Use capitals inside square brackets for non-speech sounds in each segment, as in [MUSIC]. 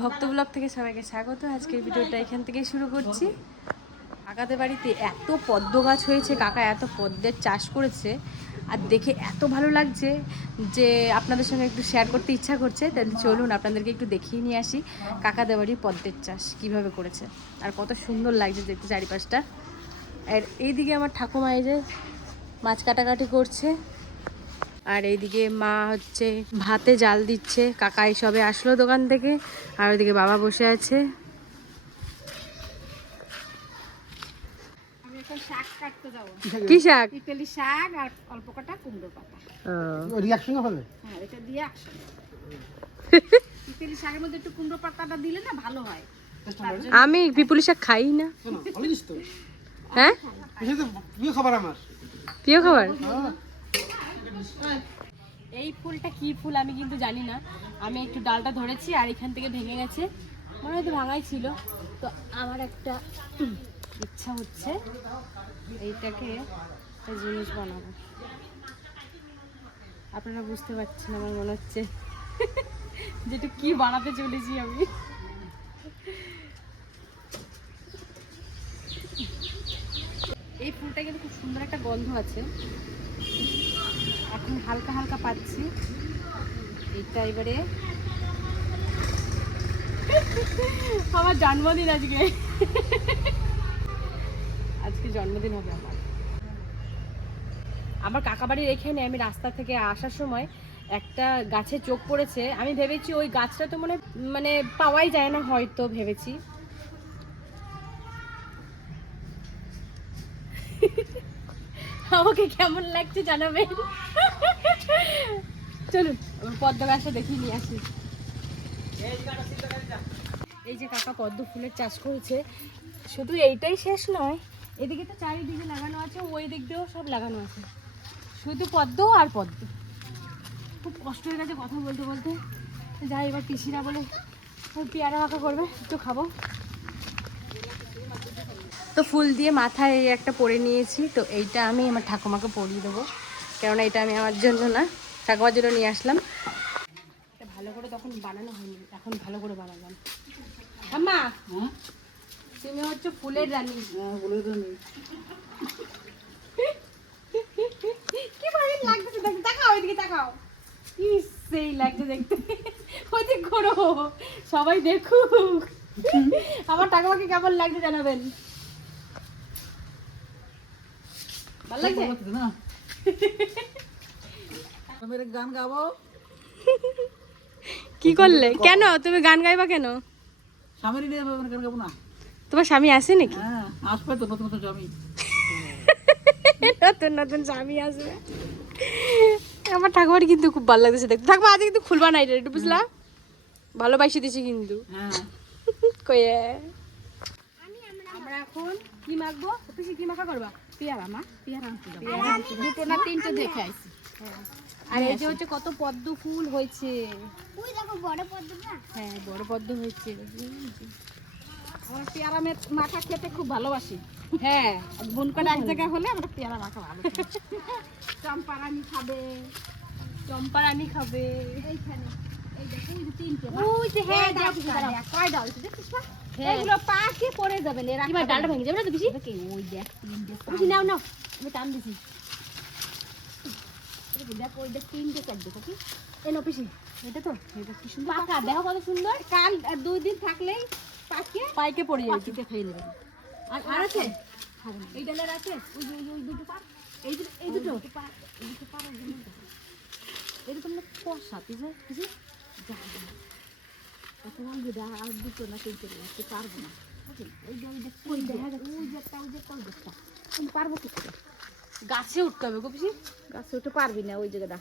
ভক্ত ব্লগ থেকে সবাইকে স্বাগত। আজকের ভিডিওটা এখান থেকেই শুরু করছি। কাকাদের বাড়িতে এত পদ্ম গাছ হয়েছে, কাকা এত পদ্মের চাষ করেছে, আর দেখে এত ভালো লাগছে যে আপনাদের সঙ্গে একটু শেয়ার করতে ইচ্ছা করছে। তাহলে চলুন আপনাদেরকে একটু দেখিয়ে নিয়ে আসি কাকাদের বাড়ির পদ্মের চাষ কীভাবে করেছে আর কত সুন্দর লাগছে দেখতে চারিপাশটা। আর এইদিকে আমার ঠাকুমা এই যে মাছ কাটাকাটি করছে। আর এইদিকে মা হচ্ছে ভাতে জাল দিচ্ছে কাকা সবে আসলো দোকান থেকে আর ওইদিকে বাবা বসে আছে। আমি এখন শাক কাটতে যাব। কি শাক? পিপলি শাক আর অল্প কটা কুমড়ো পাতা। রিয়াকশন হবে? হ্যাঁ এটা দিয়ে পিপলি [LAUGHS] শাকের মধ্যে একটু কুমড়ো পাতাটা দিলে না ভালো হয়। আমি পিপুলি শাক খাই না। হ্যাঁ? প্রিয় খাবার আমার। প্রিয় খাবার? হ্যাঁ। এই ফুলটা কি ফুল আমি কিন্তু জানি না। আমি একটু ডালটা ধরেছি আর এখান থেকে ভেঙে গেছে। মনে হয়তো ভাঙাই ছিল। তো আমার একটা ইচ্ছা হচ্ছে এইটাকে একটা জিনিস বানাবো। আপনারা বুঝতে পারছেন আমার মনে হচ্ছে [LAUGHS] যেটা কি বানাতে চলেছি আমি। এই ফুলটা কিন্তু খুব সুন্দর একটা গন্ধ আছে। এখন হালকা হালকা পাচ্ছি। এইটা এবারে। আমার জন্মদিন আজকে। আজকে জন্মদিন হবে আমার। আমার কাকা বাড়ির এখানে আমি রাস্তা থেকে আসার সময় একটা গাছে চোখ পড়েছে। আমি ভেবেছি ওই গাছটা তো মনে মানে পাওয়াই যায় না হয়তো, ভেবেছি। আমাকে কেমন লাগছে জানাবেন চলুন পদ্ম গাছটা দেখিয়ে নিয়ে আসি। এই যে কাকা পদ্ম ফুলের চাষ করেছে, শুধু এইটাই শেষ নয়, এদিকে তো চারিদিকে লাগানো আছে ওই দিক দিয়েও সব লাগানো আছে। শুধু পদ্ম আর পদ্ম। খুব কষ্ট হয়ে গেছে কথা বলতে বলতে। যাই, এবার পিসিরা বলে পেয়ারা মাখা করবে, একটু খাব। তো ফুল দিয়ে মাথায় এই একটা পরে নিয়েছি তো এইটা আমি আমার ঠাকুমাকে পরিয়ে দেবো। কেননা এটা আমি আমার জন্য না ঠাকুমার জন্য নিয়ে আসলাম। এটা ভালো করে তখন বানানো হয়নি এখন ভালো করে বানালাম। আম্মা তুমি হচ্ছে ফুলের রানী। কি ভালো লাগতেছে দেখতে তাকাও ওইদিকে তাকাও। ইস, সেই লাগছে দেখতে। ওইদিকে ঘোরো সবাই দেখুক। আমার ঠাকুমাকে কেমন লাগছে জানাবেন? ভালো লাগছে? না? [LAUGHS] আমি গান গাবো? কি করলে? কেন? তুমি গান গাইবা কেন? স্বামীর নিয়ে গান গাবো না। তোমার স্বামী আছে নাকি? হ্যাঁ আসবে তো নতুন নতুন স্বামী। নতুন নতুন স্বামী আসবে। আমার ঠাকুমার কিন্তু খুব ভালো লাগতেছে দেখতে। ঠাকুমা আজ কিন্তু খুলবা না এটা একটু বুঝলা? ভালোবাসি দিছি কিন্তু। হ্যাঁ। কয়ে। আমরা এখন কি মাখবো? পিসি কি মাখা করবা? পেয়ারা মা পেয়ারা দুটো না তিনটে দেখে আইছি। আর এই যে হচ্ছে কত পদ্ম ফুল হয়েছে। ওই দেখো বড় পদ্মটা হ্যাঁ বড় পদ্ম হয়েছে। আমরা পেয়ারা মাখা খেতে খুব ভালোবাসি। হ্যাঁ বোন করে এক জায়গায় হলে আমরা পেয়ারা মাখা ভালো খাই। চম্পা রানী খাবে চম্পা রানী খাবে। এইখানে। এই দেখো তিনটে। ওই যে হ্যাঁ। কয়টা হয়েছে? দেখছিস? হ্যাঁ। এগুলো পাকে পড়ে যাবে এরা এবার ডালটা ভেঙে যাবে না তো দেখি ওই দেখ পিসি নাও নাও। আমি টান দিছি। দেখ ওই দেখ তিনটে চারটে দেখি এ নো পিসি। এটা তো এটা কি সুন্দর পাকা দেখো কত সুন্দর। কাল আর দুই দিন থাকলেই পাকে পাইকে পড়ে যাচ্ছে পাখিতে খেয়ে নেবে। আর আর আছে? এই ডালের আছে? ওই ওই ওই দুটো পাক। এই দুটো এই দুটো। পাক এই দুটো পাক এরকম না কষা যে তুই যে। এখন আমি আর দুটো না তিনটে রাখতে পারব না? ওই যে ওই যে ওই যে ওই যে একটা ওই যে একটা ওই যে পারব কি করে গাছে উঠতে হবে গো গাছে উঠে পারবি না ওই জায়গাটা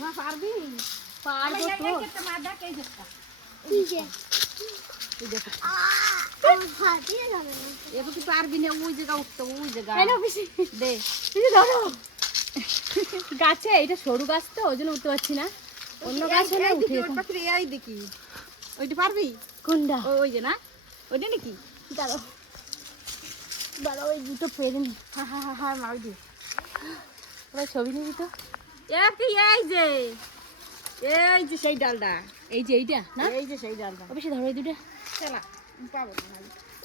মা পারবি পারব তো মা দেখ এই যে একটা। এবার তুই পারবি না ওই জায়গা উঠতে ওই জায়গা। দে। ধরো। গাছে এটা সরু গাছ তো ওই জন্য উঠতে পারছি না। অন্য গাছ হলে উঠে এই দেখি ওইটা পারবি? কোনটা? ওই যে না? ওইটা নাকি? দাঁড়াও। দাঁড়াও ওই দুটো পেরে নি। ওরা ছবি নিবি তো। এই যে? এই যে সেই ডালটা। এই যে এইটা না? এই যে সেই ডালটা। অবশ্যই ধরো এই দুটো। চালা পাবো না।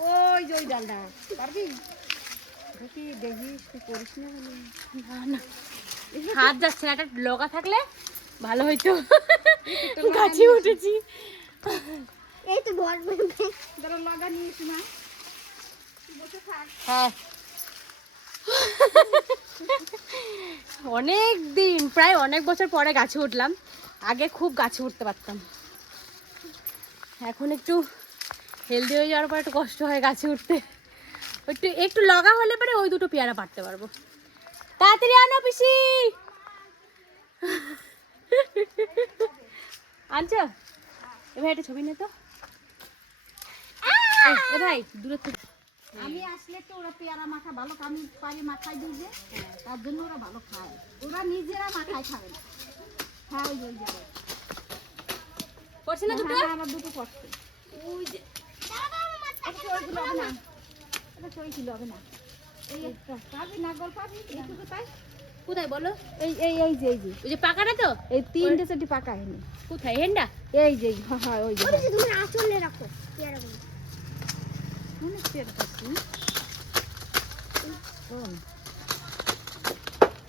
ওই যে ওই ডালটা। পারবি? দেখি দেখিস তুই করিস না না না। হাত যাচ্ছে না একটা লগা থাকলে ভালো হইতো। গাছে উঠেছি। এই তো ঘর ধরো লাগা নিয়েছি না। হ্যাঁ। অনেক দিন প্রায় অনেক বছর পরে গাছে উঠলাম। আগে খুব গাছে উঠতে পারতাম। এখন একটু হেলদি হয়ে যাওয়ার পর একটু কষ্ট হয় গাছে উঠতে। একটু একটু লগা হলে পরে ওই দুটো পেয়ারা পারতে পারব। তাড়াতাড়ি আনো পিসি। আনছো? এ ভাই একটা ছবি নে তো। এ, ভাই দূরে থেকে। আমি আসলে তো ওরা পেয়ারা মাখা ভালো আমি পারি মাথায় দিই যে তার জন্য ওরা ভালো খায়। ওরা নিজেরা মাথায় খাবে না। হ্যাঁ ওই যে ওই যে। করছে না দুটো? হ্যাঁ, আমার দুটো পড়ছে। ওই যে। ওইগুলো না এটা ওইগুলো হবে না। এই একটা পাবি না গল পাবি এইটুকু তাই কোথায় বলো? এই এই এই যে এই যে। ওই যে পাকাটা তো? এই তিনটে সেটি পাকা হয়নি। কোথায় হেন্ডা? এই যে হ্যাঁ হ্যাঁ ওই যে। তুমি আঁচলে রাখো মনে পেয়ারা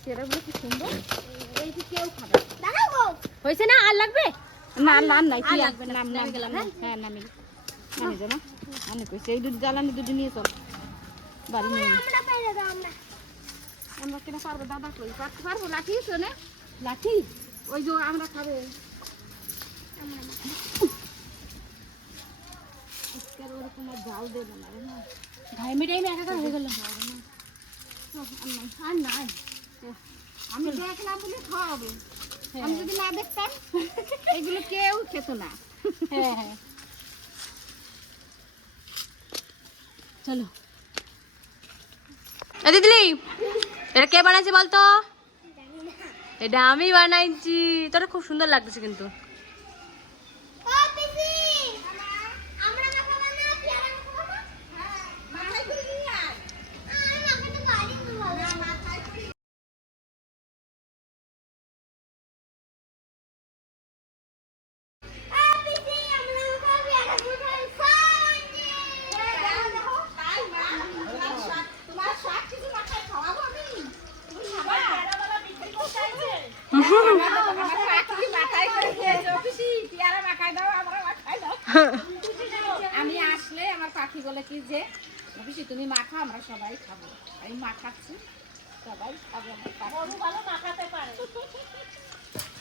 পেয়ারাগুলো কি সুন্দর? এই যে কেউ খাবে। দাঁড়াও হয়েছে না আর লাগবে? না নাম নাই আর তুই লাগবে না, নাম নামে নাম গেলাম, হ্যাঁ নামি নামি। যা মা আমি কইছি এই দুটো জ্বালানি দুটো নিয়ে চল। বাড়ি নিয়ে আমরা পাইরে দাও আমরা। আমরা কেন পারব দাদা কই? পারতে পারব লাঠি শোনে লাঠি? ওই যে আমরা খাবে। ওরকম আর দেবে না রে না টাইমে টাইমে একাকার হয়ে গেল তো আর নাই। আমি দেখলাম বলে খাওয়া আমি যদি না দেখতাম এগুলো কেউ খেত না। হ্যাঁ হ্যাঁ। চলো। এ দিদি এটা কে বানাইছে বলতো? এটা আমি বানাইছি। তোরা খুব সুন্দর লাগতেছে কিন্তু ও পিসি আমরা মাখাবো না পেয়ারা মাখাবো না মাথায় করে নিয়ে আয় আমি মাখাতে পারি না না মাথায় করে আ পিসি আমরা মাখাবো পেয়ারা মাখাই সামনে দেখো তাই মা তোমার সব কিছু মাখায় খাওয়াবো আমি তুমি খাবা পেয়ারাওয়ালা বিক্রি করতে আইছে আমার পাখি মাথায় করে দিয়েছে অফিসি পেয়ারা মাখাই দাও আমরা মাখাই দাও আমি আসলে আমার পাখি বলে কি যে অফিসি তুমি মাখা আমরা সবাই খাব। আমি মাখাচ্ছি সবাই খাব ভালো মাখাতে পারে।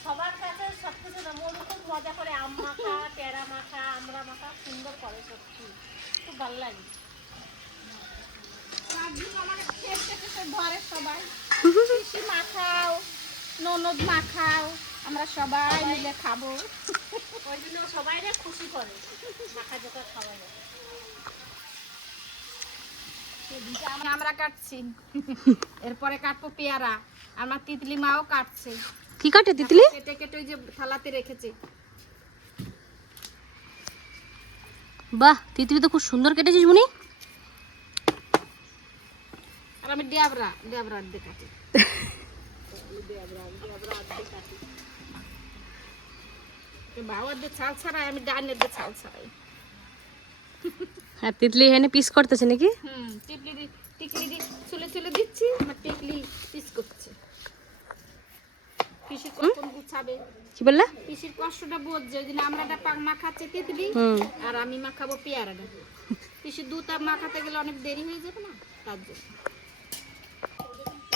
সবার কাছে সবকিছু না মনু খুব মজা করে আম মাখা পেয়ারা মাখা আমরা মাখা সুন্দর করে সত্যি খুব ভালো লাগে। আমার ধরে সবাই। [LAUGHS] মাখাও ননদ মাখাও আমরা সবাই মিলে খাব। ওই জন্য সবাই খুশি করে। মাখা জোকা আমরা- আমরা কাটছি। এরপরে কাটবো পেয়ারা। আমার তিতলি মাও কাটছে। কি কাটে তিতলি? কেটে কেটে ওই যে থালাতে রেখেছে। বাহ তিতলি তো খুব সুন্দর কেটেছিস মুনি। আর আমি ডেবরা ডেবরা দিয়ে কাটি। [LAUGHS] হ্যাঁ তিতলি এখানে পিস করতেছে নাকি? হুম টিকলি টিকলি চলে চলে দিচ্ছি আমার টিকলি পিস করছে পিসির কখন গুছাবে কি বললা? পিসির কষ্টটা বুঝছে ওই আমরা পাক মাখাচ্ছে তিতলি আর আমি মাখাবো পেয়ারাটা পিসির দুধ আর মাখাতে গেলে অনেক দেরি হয়ে যাবে না তার জন্য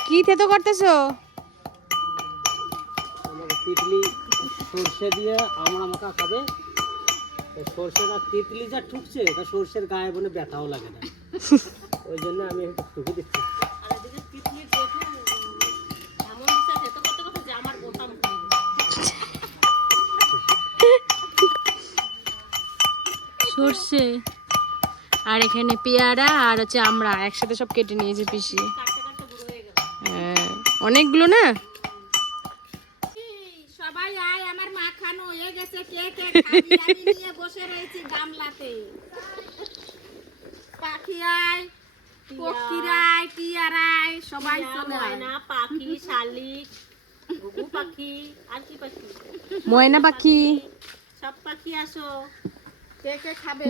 কি থেতো করতেছো? তিতলি সর্ষে দিয়ে আমরা মাখা খাবে। সর্ষেটা তিতলি যা ঠুকছে তা সর্ষের গায়ে বলে ব্যথাও লাগে না। ওই জন্য আমি একটু ঠুকে দিচ্ছি। সর্ষে আর এখানে পেয়ারা আর হচ্ছে আমরা একসাথে সব কেটে নিয়েছি পিসি। হ্যাঁ অনেকগুলো না সবাই আয় আমার মাখানো হয়ে গেছে কে কে খাবি আমি নিয়ে বসে রয়েছি গামলাতে পাখি পক্ষীরায় টিয়ারায় সবাই চলে না পাখি শালিক ঘুঘু পাখি আর কি পাখি? ময়না পাখি। সব পাখি আসো।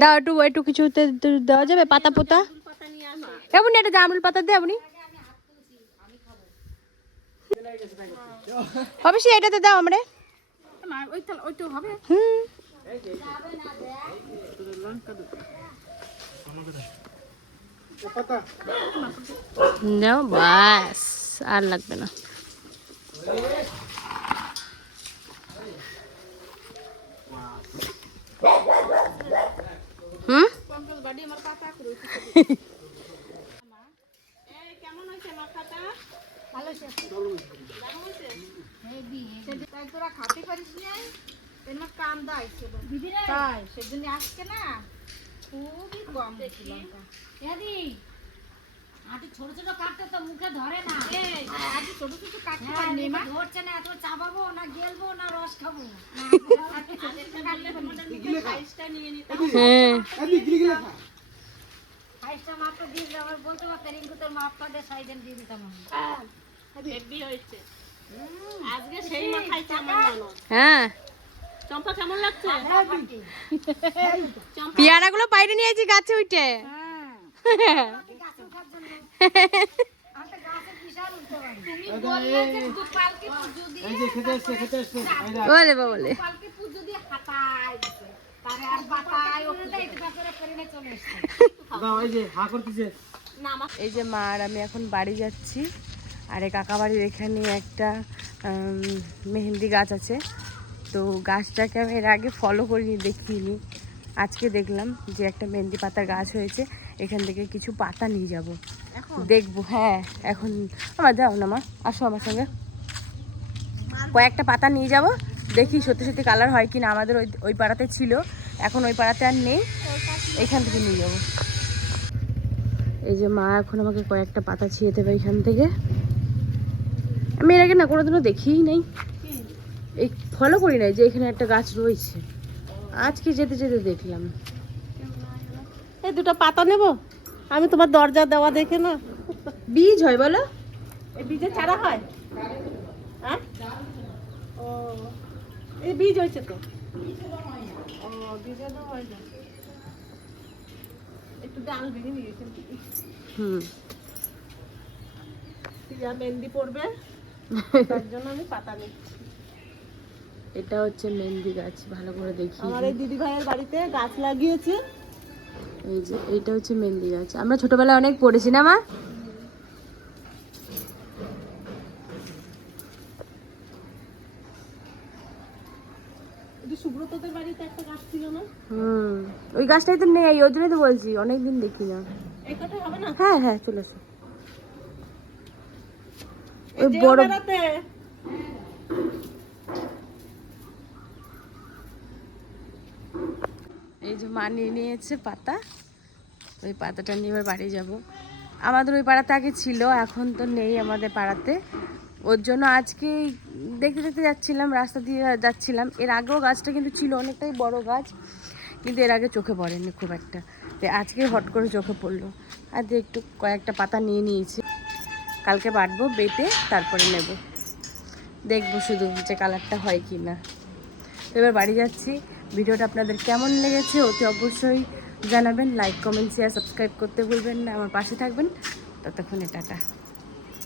দাও একটু একটু কিছু দেওয়া যাবে পাতা পোতা? পাতা নিয়ে আসো। এমনি একটা জামরুল পাতা দে আপনি অবশ্যই এটাতে দাও আমরা। না ওই তো ওইটা হবে। হুম। দাও বাস আর লাগবে না। হুম? ভালো হয়েছে কেমন হয়েছে তাই তোরা খাতে পারিস না এর কান্দা আইছে তাই। সেজন্য আজকে না খুবই কম দেখি এদি আটি ছোট ছোট কাটতে তো মুখে ধরে না। ছোট ছোট কাটতে হ্যাঁ, পারিনি মা। ধরছে না এত চাবাবো না গেলবো না রস খাব সাইজটা হ্যাঁ। মাত্র দিয়ে দিলে আমার বলতে পারতে রিঙ্কু তোর মাপ কাটে সাইজেন দিয়ে দিতাম হয়েছে। আজকে সেই আমার ননদ হ্যাঁ। চম্পা কেমন লাগছে? পেয়ারাগুলো বাইরে নিয়েছি গাছে উঠে। বলে এই যে মা। আর আমি এখন বাড়ি যাচ্ছি। আর এই কাকা বাড়ির এখানে একটা মেহেন্দি গাছ আছে। তো গাছটাকে আমি এর আগে ফলো করিনি দেখিনি। আজকে দেখলাম যে একটা মেহেন্দি পাতার গাছ হয়েছে এখান থেকে কিছু পাতা নিয়ে যাব। দেখব হ্যাঁ এখন। আমার যাও না মা আসো আমার সঙ্গে। কয়েকটা পাতা নিয়ে যাব দেখি সত্যি সত্যি কালার হয় কি না আমাদের ওই ওই পাড়াতে ছিল এখন ওই পাড়াতে আর নেই। এখান থেকে নিয়ে যাব। এই যে মা এখন আমাকে কয়েকটা পাতা ছিঁড়ে দেবে এখান থেকে। আমি এর আগে না কোনোদিনও দেখিই নেই। এই ফলো করি নাই যে এখানে একটা গাছ রয়েছে। আজকে যেতে যেতে দেখলাম। এই দুটো পাতা নেব? আমি তোমার দরজা দেওয়া দেখে না। বীজ হয় বলো। এই বীজের চারা হয়? হ্যাঁ? ও এই বীজ হয়েছে তো। ও বীজে তো হয় না। একটু ডাল ভেঙে নিয়েছেন হুম। মেহেন্দি পড়বে। [LAUGHS] তার জন্য আমি পাতা নিচ্ছি। এটা হচ্ছে মেহেন্দি গাছ ভালো করে দেখি আমার এই দিদি ভাইয়ের বাড়িতে গাছ লাগিয়েছে। এই যে এইটা হচ্ছে মেহেন্দি গাছ। আমরা ছোটবেলায় অনেক পড়েছি না মা? সুব্রতদের বাড়িতে একটা গাছ ছিল না? হুম ওই গাছটাই তো নেই ওই জন্যই তো বলছি অনেকদিন দেখি না। হবে না? হ্যাঁ হ্যাঁ চলে ওই বড় এই যে মা নিয়ে নিয়েছে পাতা। ওই পাতাটা নিয়ে এবার বাড়ি যাব। আমাদের ওই পাড়াতে আগে ছিল, এখন তো নেই আমাদের পাড়াতে। ওর জন্য আজকে দেখতে দেখতে যাচ্ছিলাম, রাস্তা দিয়ে যাচ্ছিলাম। এর আগেও গাছটা কিন্তু ছিল, অনেকটাই বড় গাছ, কিন্তু এর আগে চোখে পড়েনি খুব একটা। তো আজকে হট করে চোখে পড়ল। আর দিয়ে একটু কয়েকটা পাতা নিয়ে নিয়েছি। কালকে বাটবো, বেটে তারপরে নেব। দেখব শুধু যে কালারটা হয় কি না এবার বাড়ি যাচ্ছি। ভিডিওটা আপনাদের কেমন লেগেছে অতি অবশ্যই জানাবেন লাইক কমেন্ট শেয়ার সাবস্ক্রাইব করতে ভুলবেন না। আমার পাশে থাকবেন। ততক্ষণে টাটা।